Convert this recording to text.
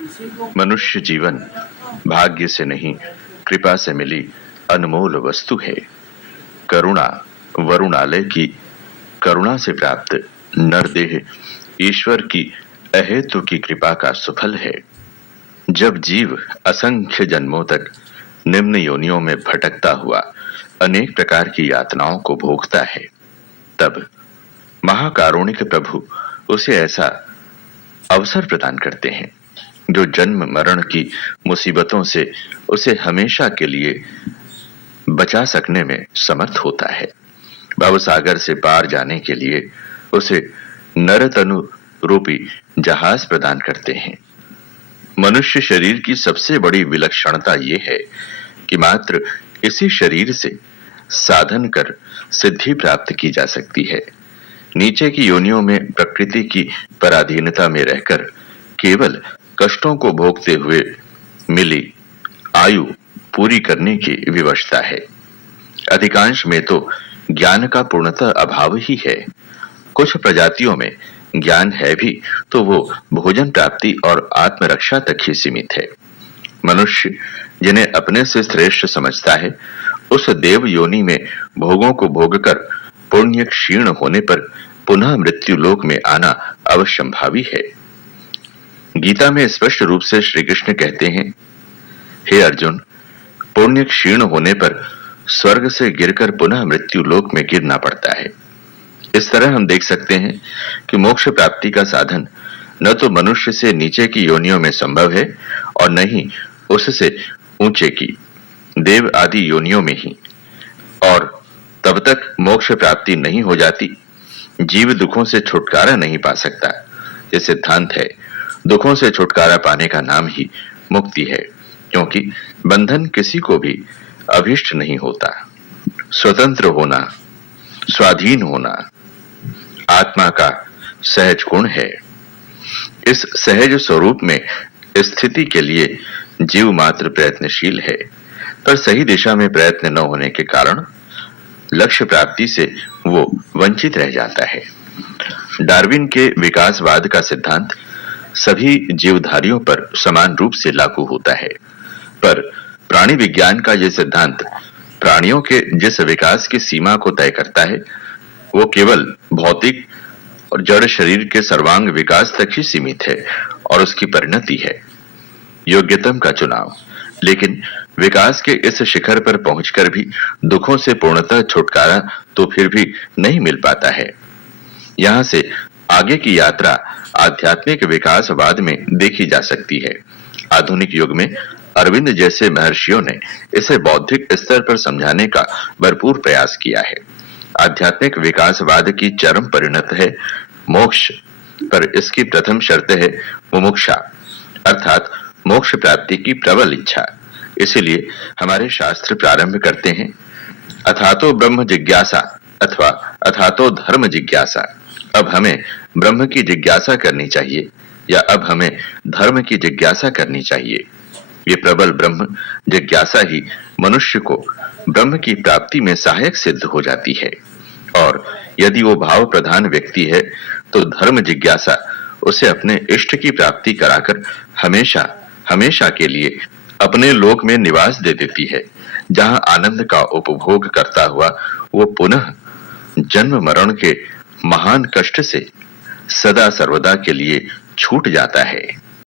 मनुष्य जीवन भाग्य से नहीं, कृपा से मिली अनमोल वस्तु है। करुणा वरुणालय की करुणा से प्राप्त नरदेह ईश्वर की अहेतु की कृपा का सुफल है। जब जीव असंख्य जन्मों तक निम्न योनियों में भटकता हुआ अनेक प्रकार की यातनाओं को भोगता है, तब महाकारुणिक प्रभु उसे ऐसा अवसर प्रदान करते हैं जो जन्म मरण की मुसीबतों से उसे हमेशा के लिए बचा सकने में समर्थ होता है। भवसागर से पार जाने के लिए उसे नरतनु रूपी जहाज प्रदान करते हैं। मनुष्य शरीर की सबसे बड़ी विलक्षणता ये है कि मात्र इसी शरीर से साधन कर सिद्धि प्राप्त की जा सकती है। नीचे की योनियों में प्रकृति की पराधीनता में रहकर केवल कष्टों को भोगते हुए मिली आयु पूरी करने की विवशता है। अधिकांश में तो ज्ञान का पूर्णतः अभाव ही है। कुछ प्रजातियों में ज्ञान है भी तो वो भोजन प्राप्ति और आत्मरक्षा तक ही सीमित है। मनुष्य जिन्हें अपने से श्रेष्ठ समझता है, उस देव योनि में भोगों को भोगकर पुण्य क्षीण होने पर पुनः मृत्यु लोक में आना अवश्यंभावी है। गीता में स्पष्ट रूप से श्री कृष्ण कहते हैं, हे अर्जुन, पुण्य क्षीण होने पर स्वर्ग से गिरकर पुनः मृत्यु लोक में गिरना पड़ता है। इस तरह हम देख सकते हैं कि मोक्ष प्राप्ति का साधन न तो मनुष्य से नीचे की योनियों में संभव है और न ही उससे ऊंचे की देव आदि योनियों में ही। और तब तक मोक्ष प्राप्ति नहीं हो जाती, जीव दुखों से छुटकारा नहीं पा सकता। ये सिद्धांत है, दुखों से छुटकारा पाने का नाम ही मुक्ति है, क्योंकि बंधन किसी को भी अभिष्ट नहीं होता। स्वतंत्र होना, स्वाधीन होना आत्मा का सहज गुण है। इस सहज स्वरूप में स्थिति के लिए जीव मात्र प्रयत्नशील है, पर सही दिशा में प्रयत्न न होने के कारण लक्ष्य प्राप्ति से वो वंचित रह जाता है। डार्विन के विकासवाद का सिद्धांत सभी जीवधारियों पर समान रूप से लागू होता है, पर प्राणी विज्ञान का यह सिद्धांत प्राणियों के जिस विकास की सीमा को तय करता है, वो केवल भौतिक और जड़ शरीर के सर्वांग विकास तक ही सीमित है और उसकी परिणति है योग्यतम का चुनाव। लेकिन विकास के इस शिखर पर पहुंचकर भी दुखों से पूर्णतः छुटकारा तो फिर भी नहीं मिल पाता है। यहाँ से आगे की यात्रा आध्यात्मिक विकासवाद में देखी जा सकती है। आधुनिक युग में अरविंद जैसे महर्षियों ने इसे बौद्धिक स्तर पर समझाने का भरपूर प्रयास किया है। आध्यात्मिक विकासवाद की चरम परिणत है मोक्ष, पर इसकी प्रथम शर्त है मुमुक्षा, अर्थात मोक्ष प्राप्ति की प्रबल इच्छा। इसीलिए हमारे शास्त्र प्रारंभ करते हैं, अथातो ब्रह्म जिज्ञासा अथवा अथातो धर्म जिज्ञासा। अब हमें ब्रह्म की जिज्ञासा करनी चाहिए या अब हमें धर्म की जिज्ञासा करनी चाहिए। ये प्रबल ब्रह्म जिज्ञासा ही मनुष्य को ब्रह्म की प्राप्ति में सहायक सिद्ध हो जाती है, और यदि वो भाव प्रधान व्यक्ति है तो धर्म जिज्ञासा उसे अपने इष्ट की प्राप्ति कराकर हमेशा हमेशा के लिए अपने लोक में निवास दे देती है, जहां आनंद का उपभोग करता हुआ वो पुनः जन्म मरण के महान कष्ट से सदा सर्वदा के लिए छूट जाता है।